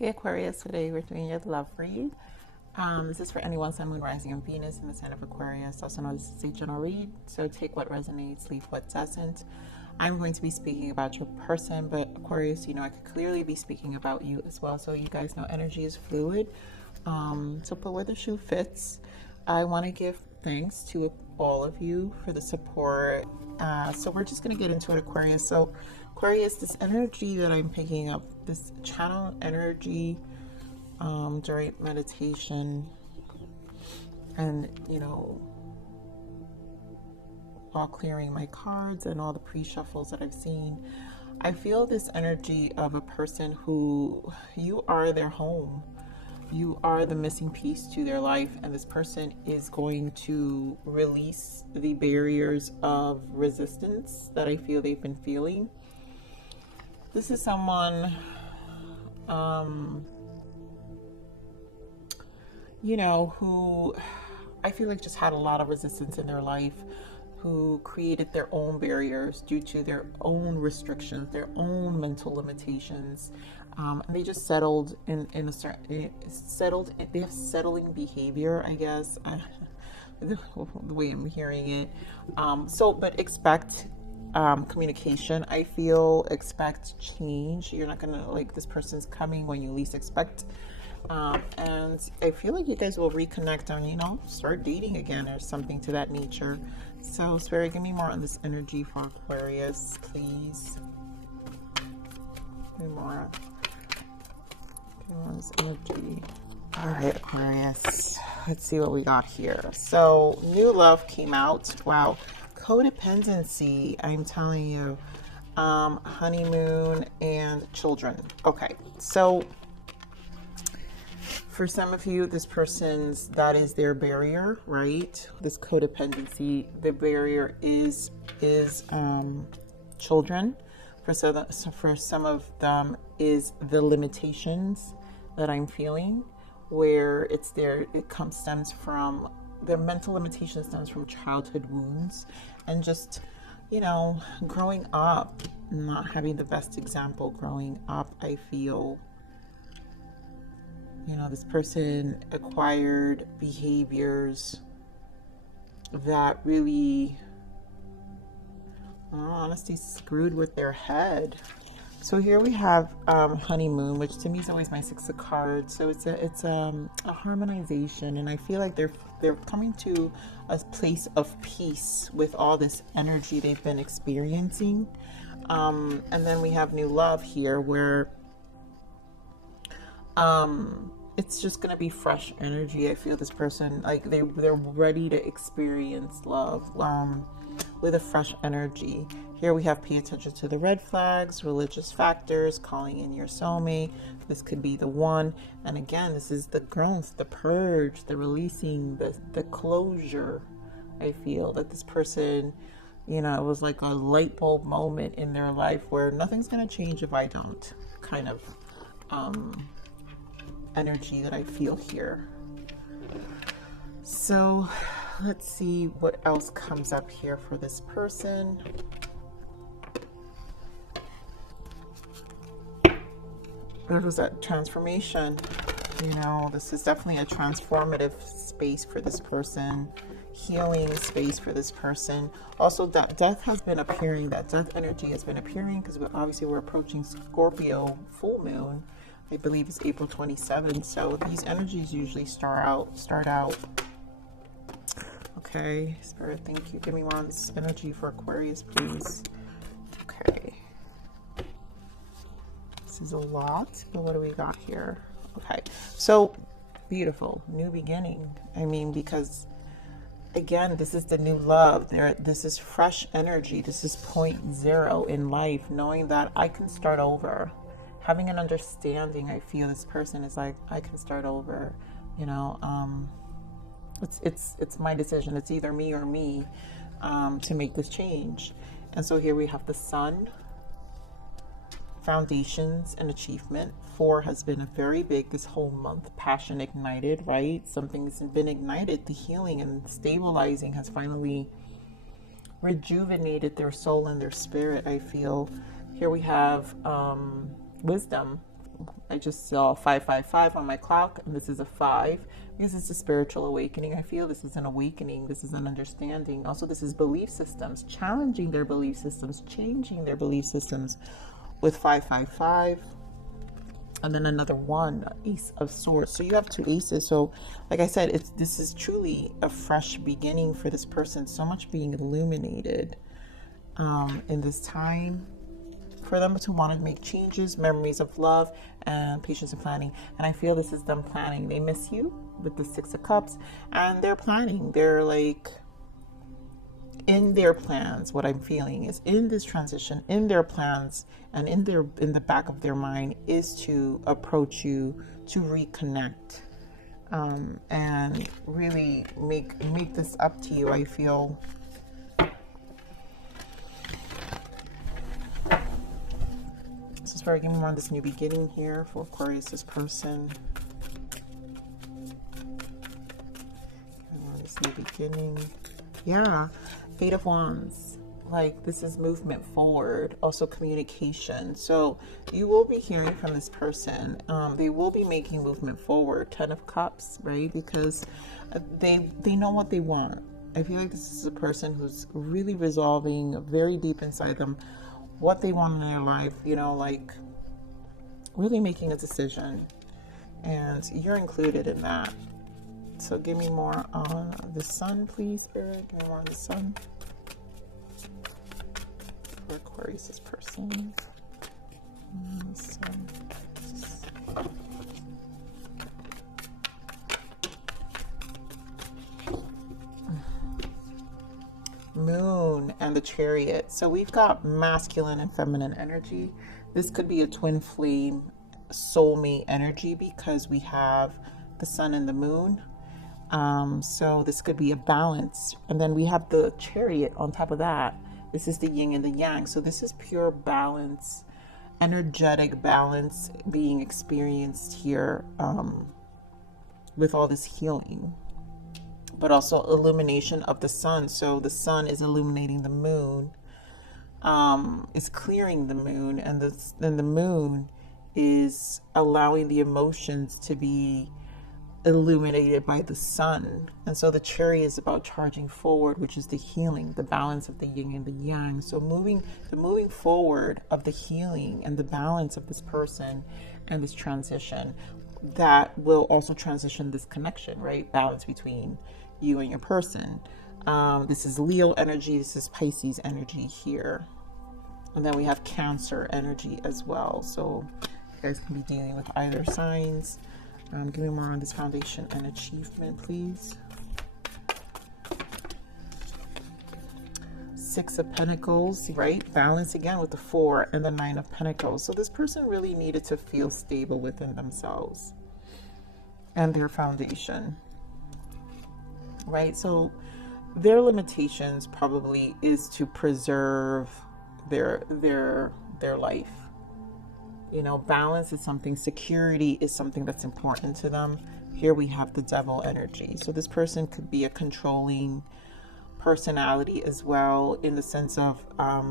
Hey Aquarius, today we're doing your love read. This is for anyone, Sun, Moon, Rising, and Venus in the sign of Aquarius, also known as a general read. So take what resonates, leave what doesn't. I'm going to be speaking about your person, but Aquarius, I could clearly be speaking about you as well. So you guys know energy is fluid. So put where the shoe fits. I want to give thanks to all of you for the support. So we're just going to get into it, Aquarius. So Aquarius, this energy that I'm picking up, this channel energy during meditation and, while clearing my cards and all the pre-shuffles that I've seen, I feel this energy of a person who you are their home. You are the missing piece to their life, and this person is going to release the barriers of resistance that I feel they've been feeling. This is someone, who I feel like just had a lot of resistance in their life, who created their own barriers due to their own restrictions, their own mental limitations. And they just settled in a certain, they have settling behavior, I guess, the way I'm hearing it. But expect communication. I feel expect change. You're not gonna, like, this person's coming when you least expect. And I feel like you guys will reconnect on, start dating again or something to that nature. So Spirit, give me more on this energy for Aquarius, please. Give me more. Give me more on this energy. All right, Aquarius. Let's see what we got here. So new love came out. Wow. Codependency, I'm telling you. Honeymoon and children. Okay, so for some of you, this person's, that is their barrier, right? This codependency, the barrier is children. For some of them is the limitations that I'm feeling, where stems from their mental limitation, stems from childhood wounds and just, growing up, not having the best example growing up. I feel this person acquired behaviors that really, honestly, screwed with their head. So here we have honeymoon, which to me is always my 6 of cards. So it's a harmonization, and I feel like they're coming to a place of peace with all this energy they've been experiencing. And then we have new love here, where it's just going to be fresh energy. I feel this person, like they're ready to experience love with a fresh energy. Here we have pay attention to the red flags, religious factors, calling in your soulmate. This could be the one. And again, this is the growth, the purge, the releasing, the closure. I feel that this person, it was like a light bulb moment in their life where nothing's going to change if I don't, kind of energy that I feel here. So let's see what else comes up here for this person. There was that transformation. This is definitely a transformative space for this person, healing space for this person. Also, that death has been appearing, that death energy has been appearing, because we're approaching Scorpio full moon. I believe it's April 27th. So these energies usually start out. Okay, Spirit, thank you. Give me more on this energy for Aquarius, please. Okay. This is a lot, but what do we got here? Okay, so beautiful, new beginning. I mean, because again, this is the new love. This is fresh energy. This is point zero in life, knowing that I can start over. Having an understanding, I feel this person is like, I can start over. It's my decision. It's either me or me to make this change. And so here we have the Sun, foundations and achievement. 4 has been a very big this whole month. Passion ignited, right? Something's been ignited. The healing and stabilizing has finally rejuvenated their soul and their spirit, I feel. Here we have wisdom, I just saw 555 on my clock, and this is a 5 because it's a spiritual awakening. I feel this is an awakening. This is an understanding. Also, this is belief systems, challenging their belief systems, changing their belief systems with 555. And then another 1, Ace of Swords. So you have 2 aces. So like I said, this is truly a fresh beginning for this person. So much being illuminated in this time for them to want to make changes, memories of love, and patience and planning. And I feel this is them planning. They miss you with the 6 of Cups, and they're planning. They're like in their plans. What I'm feeling is in this transition, in their plans, and in the back of their mind is to approach you, to reconnect, and really make this up to you. I feel this is very giving on this new beginning here for Aquarius, this person. This new beginning. Yeah, 8 of Wands. Like, this is movement forward, also communication. So you will be hearing from this person. They will be making movement forward. 10 of Cups, right? Because they know what they want. I feel like this is a person who's really resolving very deep inside them what they want in their life, you know, like really making a decision. And you're included in that. So give me more on the Sun, please, Spirit. Give me more on the Sun. For Aquarius, this person. Sun. Moon and the Chariot. So we've got masculine and feminine energy. This could be a twin flame soulmate energy because we have the Sun and the Moon. So this could be a balance. And then we have the Chariot on top of that. This is the yin and the yang. So this is pure balance, energetic balance being experienced here with all this healing. But also illumination of the sun. So the sun is illuminating the moon, is clearing the moon, and then the moon is allowing the emotions to be illuminated by the sun. And so the Chariot is about charging forward, which is the healing, the balance of the yin and the yang. So the moving forward of the healing and the balance of this person and this transition that will also transition this connection, right? Balance between you and your person. This is Leo energy. This is Pisces energy here. And then we have Cancer energy as well. So you guys can be dealing with either signs. Give me more on this foundation and achievement, please. 6 of Pentacles, right? Balance again with the 4 and the 9 of Pentacles. So this person really needed to feel stable within themselves and their foundation, right? So their limitations probably is to preserve their life. You know, balance is something, security is something that's important to them. Here we have the Devil energy. So this person could be a controlling personality as well, in the sense of I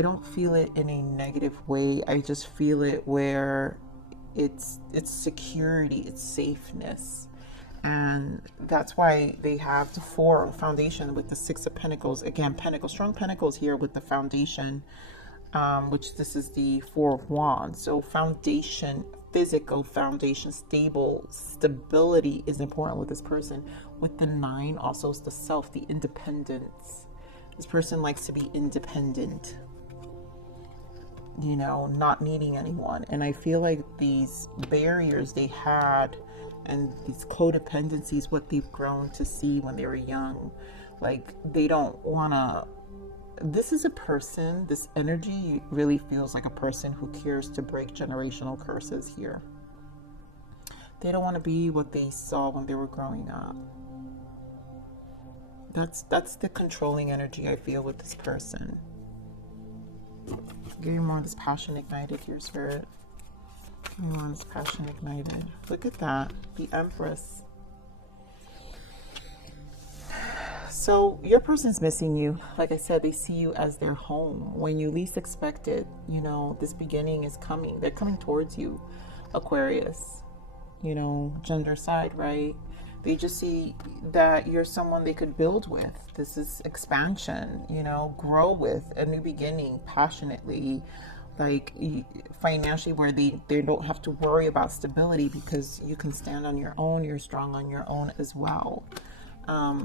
don't feel it in a negative way. I just feel it where it's security, it's safeness. And that's why they have the 4 foundation with the 6 of Pentacles. Again, Pentacles, strong Pentacles here with the foundation, which this is the 4 of Wands. So foundation, physical foundation, stability is important with this person. With the 9, also is the self, the independence. This person likes to be independent, you know, not needing anyone. And I feel like these barriers they had and these codependencies, what they've grown to see when they were young, like they don't want to. This is a person, this energy really feels like a person who cares to break generational curses here. They don't want to be what they saw when they were growing up. That's the controlling energy I feel with this person. Give me more of this passion ignited here, Spirit. Give me more of this passion ignited. Look at that. The Empress. So your person's missing you. Like I said, they see you as their home. When you least expect it, you know, this beginning is coming. They're coming towards you, Aquarius. You know, gender side, right? They just see that you're someone they could build with. This is expansion, you know, grow with, a new beginning, passionately, like financially, where they don't have to worry about stability because you can stand on your own. You're strong on your own as well.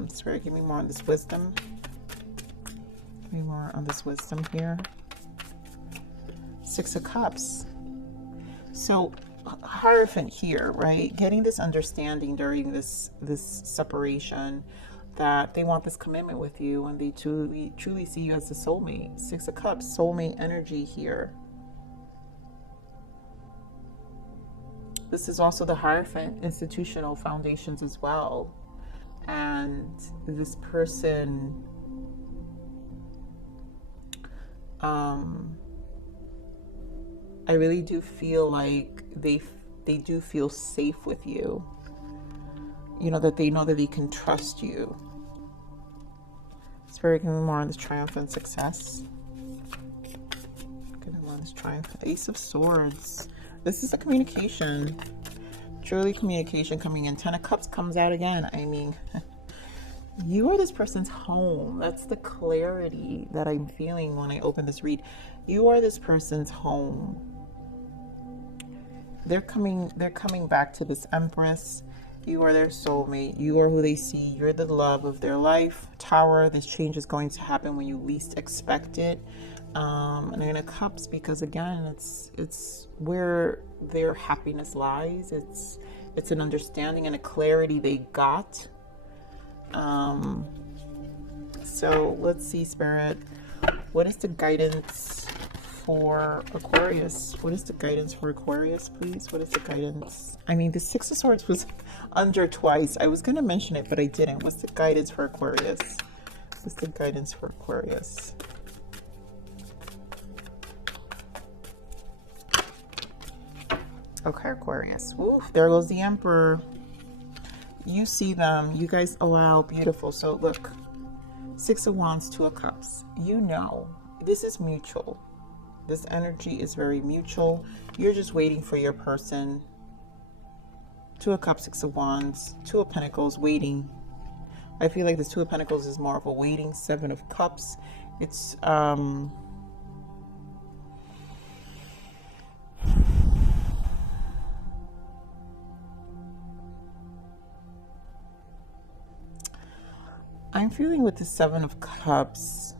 Spirit, give me more on this wisdom. Give me more on this wisdom here. Six of Cups. So Hierophant here, right? Getting this understanding during this separation that they want this commitment with you, and they truly see you as a soulmate. Six of Cups, soulmate energy here. This is also the Hierophant, institutional foundations as well. And this person, I really do feel like they do feel safe with you. You know, that they know that they can trust you. Spirit, give me more on this triumphant success. Give me more on this triumphant. Ace of Swords. This is a communication. Truly communication coming in. Ten of Cups comes out again. I mean, you are this person's home. That's the clarity that I'm feeling when I open this read. You are this person's home. They're coming back to this Empress. You are their soulmate. You are who they see. You're the love of their life. Tower, this change is going to happen when you least expect it. And Nine of Cups, because again, it's where their happiness lies. It's an understanding and a clarity they got. So let's see, Spirit. What is the guidance for Aquarius? What is the guidance for Aquarius, please? What is the guidance? I mean, the Six of Swords was under twice. I was going to mention it, but I didn't. What's the guidance for Aquarius? What's the guidance for Aquarius? Okay, Aquarius. Ooh, there goes the Emperor. You see them. You guys, oh wow, beautiful. So look, Six of Wands, Two of Cups. You know, this is mutual. This energy is very mutual. You're just waiting for your person. Two of Cups, Six of Wands, Two of Pentacles, waiting. I feel like this Two of Pentacles is more of a waiting. Seven of Cups. It's I'm feeling with the Seven of Cups,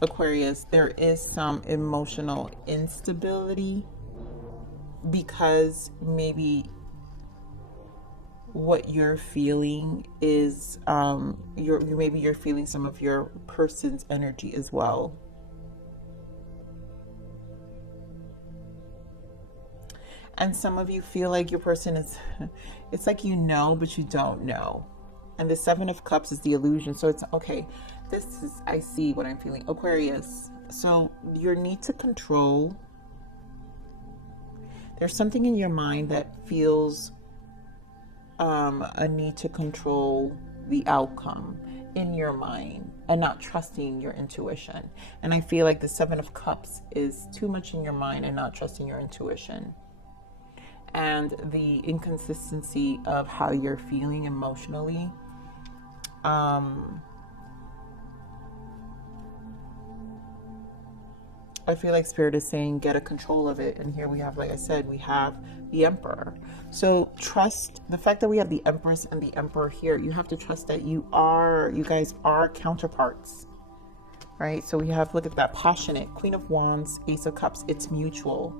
Aquarius, there is some emotional instability because maybe what you're feeling is maybe you're feeling some of your person's energy as well. And some of you feel like your person is, it's like you know, but you don't know. And the Seven of Cups is the illusion. So it's, okay, this is, I see what I'm feeling. Aquarius, so your need to control, there's something in your mind that feels a need to control the outcome in your mind and not trusting your intuition. And I feel like the Seven of Cups is too much in your mind and not trusting your intuition. And the inconsistency of how you're feeling emotionally. I feel like Spirit is saying get a control of it. And here we have, like I said, we have the Emperor. So trust the fact that we have the Empress and the Emperor here. You have to trust that you guys are counterparts, right? So we have, look at that, passionate, Queen of Wands, Ace of Cups. It's mutual.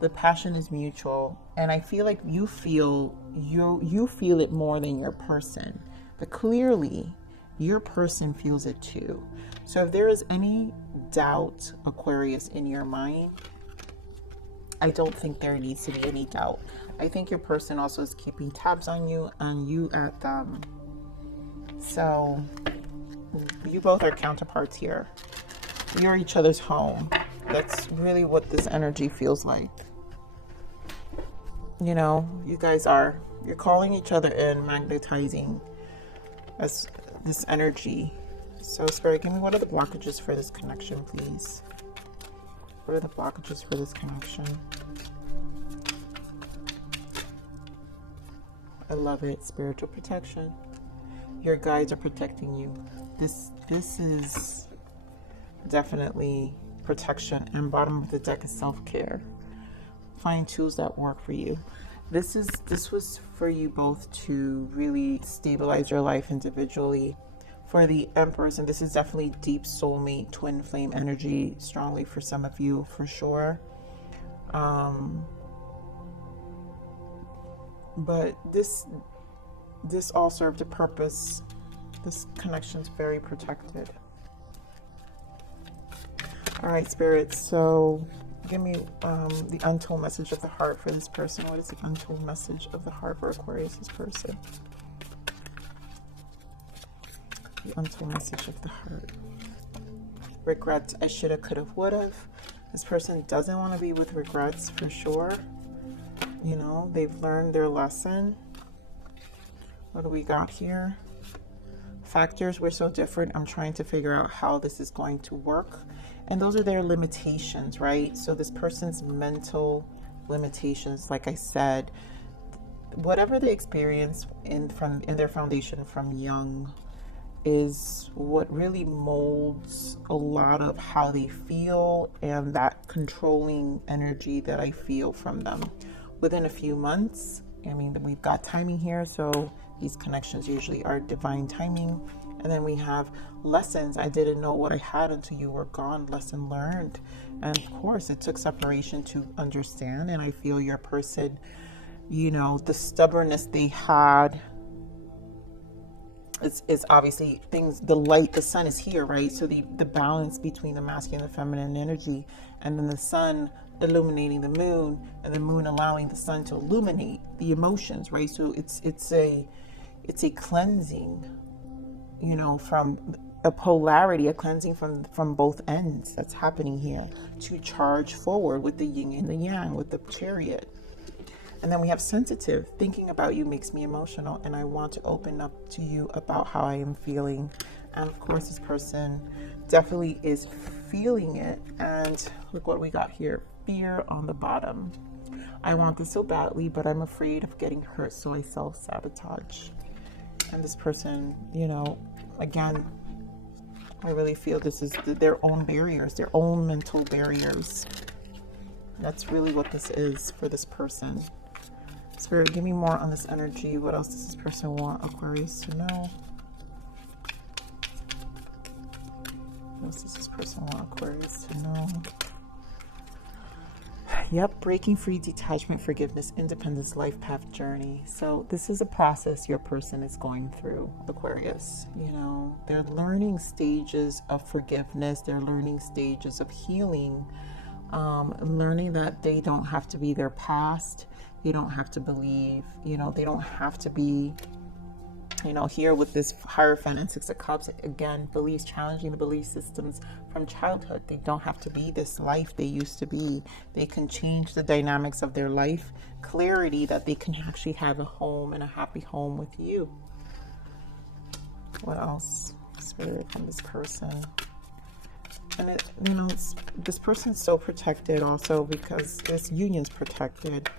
The passion is mutual, and I feel like you feel it more than your person, but clearly your person feels it too. So if there is any doubt, Aquarius, in your mind, I don't think there needs to be any doubt. I think your person also is keeping tabs on you and you at them. So you both are counterparts here. You're each other's home. That's really what this energy feels like. You know, you're calling each other in, magnetizing as this energy. So Spirit, give me, what are the blockages for this connection, please? What are the blockages for this connection? I love it. Spiritual protection. Your guides are protecting you. This is definitely protection. And bottom of the deck is self-care. Find tools that work for you. This was for you both to really stabilize your life individually. For the Empress, and this is definitely deep soulmate twin flame energy, strongly for some of you, for sure. But this all served a purpose. This connection's very protected. All right, Spirit, so give me the untold message of the heart for this person. What is the untold message of the heart for Aquarius' person? The untold message of the heart. Regrets. I shoulda, coulda, woulda. This person doesn't want to be with regrets, for sure. You know, they've learned their lesson. What do we got here? Factors. We're so different. I'm trying to figure out how this is going to work. And those are their limitations, right? So this person's mental limitations, like I said, whatever they experience in their foundation from young is what really molds a lot of how they feel, and that controlling energy that I feel from them. Within a few months, I mean, we've got timing here, so these connections usually are divine timing. And then we have lessons. I didn't know what I had until you were gone. Lesson learned. And of course, it took separation to understand. And I feel your person, you know, the stubbornness they had, it's obviously things, the light, the sun is here, right? So the balance between the masculine and the feminine energy, and then the sun illuminating the moon, and the moon allowing the sun to illuminate the emotions, right? So it's a cleansing, you know, from a polarity, a cleansing from both ends that's happening here to charge forward with the yin and the yang, with the chariot. And then we have sensitive. Thinking about you makes me emotional, and I want to open up to you about how I am feeling. And of course, this person definitely is feeling it. And look what we got here. Fear on the bottom. I want this so badly, but I'm afraid of getting hurt, so I self-sabotage. And this person, you know, again, I really feel this is their own barriers, their own mental barriers. That's really what this is for this person. Spirit, give me more on this energy. What else does this person want Aquarius to know? What else does this person want Aquarius to know? Yep, breaking free, detachment, forgiveness, independence, life path journey. So this is a process your person is going through, Aquarius. You know, they're learning stages of forgiveness. They're learning stages of healing. Learning that they don't have to be their past. They don't have to believe, you know, they don't have to be, you know, here with this Hierophant and Six of Cups, again, beliefs, challenging the belief systems from childhood. They don't have to be this life they used to be. They can change the dynamics of their life. Clarity that they can actually have a home and a happy home with you. What else? Spirit from this person. And it, you know, this person's so protected also because this union's protected.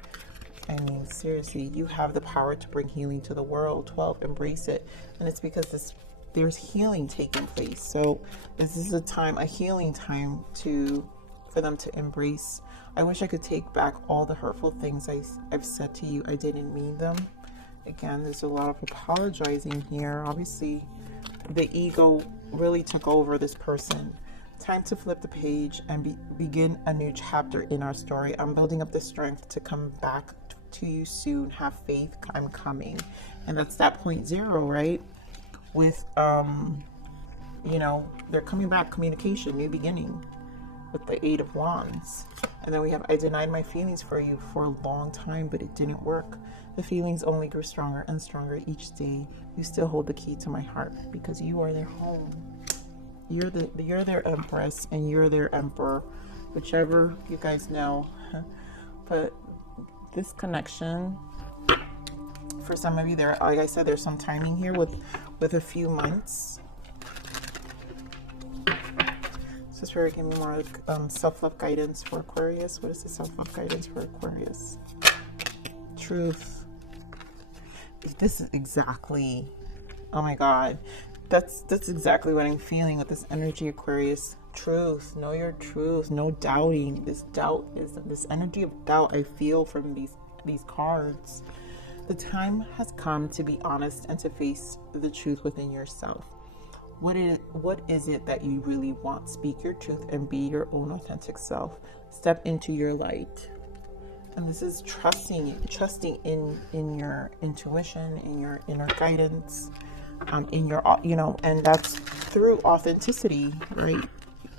I mean, seriously, you have the power to bring healing to the world. 12, embrace it. And it's because there's healing taking place. So this is a healing time for them to embrace. I wish I could take back all the hurtful things I've said to you. I didn't mean them. Again, there's a lot of apologizing here. Obviously, the ego really took over this person. Time to flip the page and begin a new chapter in our story. I'm building up the strength to come back to you soon. Have faith, I'm coming. And that's that point 0, right? With you know, they're coming back, communication, new beginning, with the 8 of Wands. And then we have, I denied my feelings for you for a long time, but it didn't work. The feelings only grew stronger and stronger each day. You still hold the key to my heart because you are their home. You're their empress and you're their emperor, whichever you guys know. But this connection, for some of you, there, like I said, there's some timing here with a few months. So this will give me more like, self-love guidance for Aquarius. What is the self-love guidance for Aquarius? Truth. This is exactly, oh my God, that's exactly what I'm feeling with this energy, Aquarius. Truth. Know your truth. No doubting. This energy of doubt I feel from these cards. The time has come to be honest and to face the truth within yourself. What is it that you really want? Speak your truth and be your own authentic self. Step into your light. And this is trusting in your intuition, in your inner guidance, in your, and that's through authenticity, right?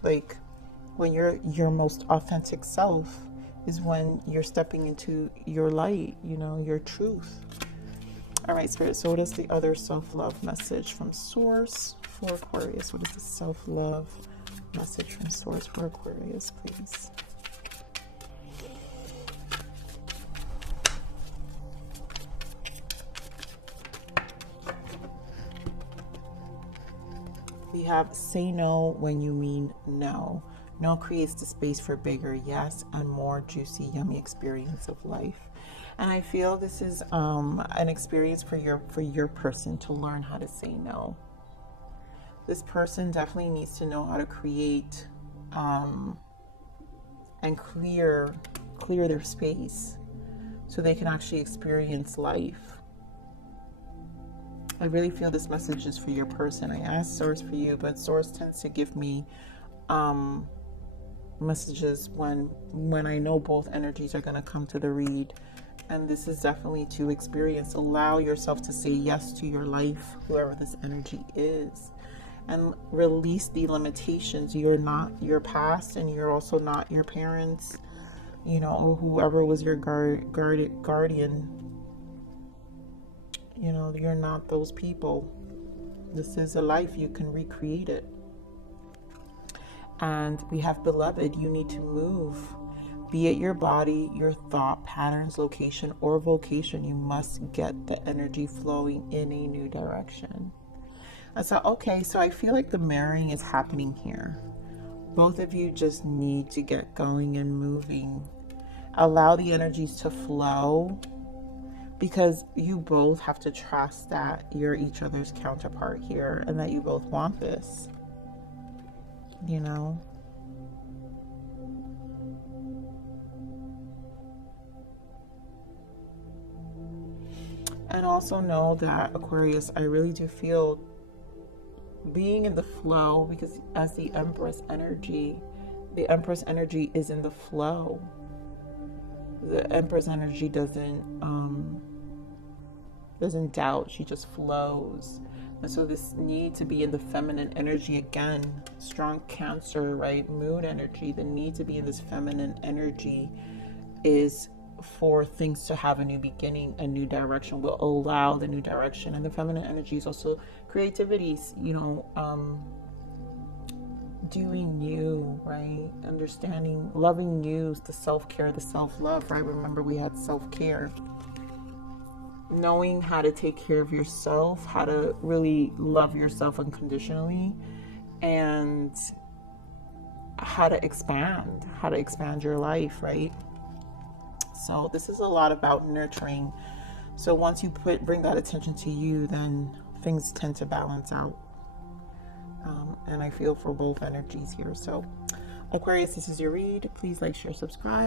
Like when you're your most authentic self is when you're stepping into your light, your truth. All right, Spirit, so what is the other self-love message from Source for Aquarius? What is the self-love message from Source for Aquarius, please? We have say no when you mean no. No creates the space for bigger yes and more juicy, yummy experience of life. And I feel this is an experience for your person to learn how to say no. This person definitely needs to know how to create and clear their space so they can actually experience life. I really feel this message is for your person. I asked Source for you, but Source tends to give me messages when I know both energies are going to come to the read. And this is definitely to experience. Allow yourself to say yes to your life, whoever this energy is, and release the limitations. You're not your past, and you're also not your parents, or whoever was your guardian. You're not those people. This is a life. You can recreate it. And we have beloved. You need to move. Be it your body, your thought patterns, location, or vocation, you must get the energy flowing in a new direction. And so, okay, so I feel like the marrying is happening here. Both of you just need to get going and moving. Allow the energies to flow, because you both have to trust that you're each other's counterpart here and that you both want this. And also know that, Aquarius, I really do feel being in the flow, because as the Empress energy is in the flow. The Empress energy doesn't doubt, she just flows. And so this need to be in the feminine energy again, strong Cancer, right? Moon energy, the need to be in this feminine energy is for things to have a new beginning, a new direction. Will allow the new direction. And the feminine energy is also creativity, doing you, right? Understanding, loving you, the self-care, the self-love, right? Remember, we had self-care. Knowing how to take care of yourself, how to really love yourself unconditionally, and how to expand your life, right? So this is a lot about nurturing. So once you bring that attention to you, then things tend to balance out. And I feel for both energies here. So Aquarius, this is your read. Please like, share, subscribe.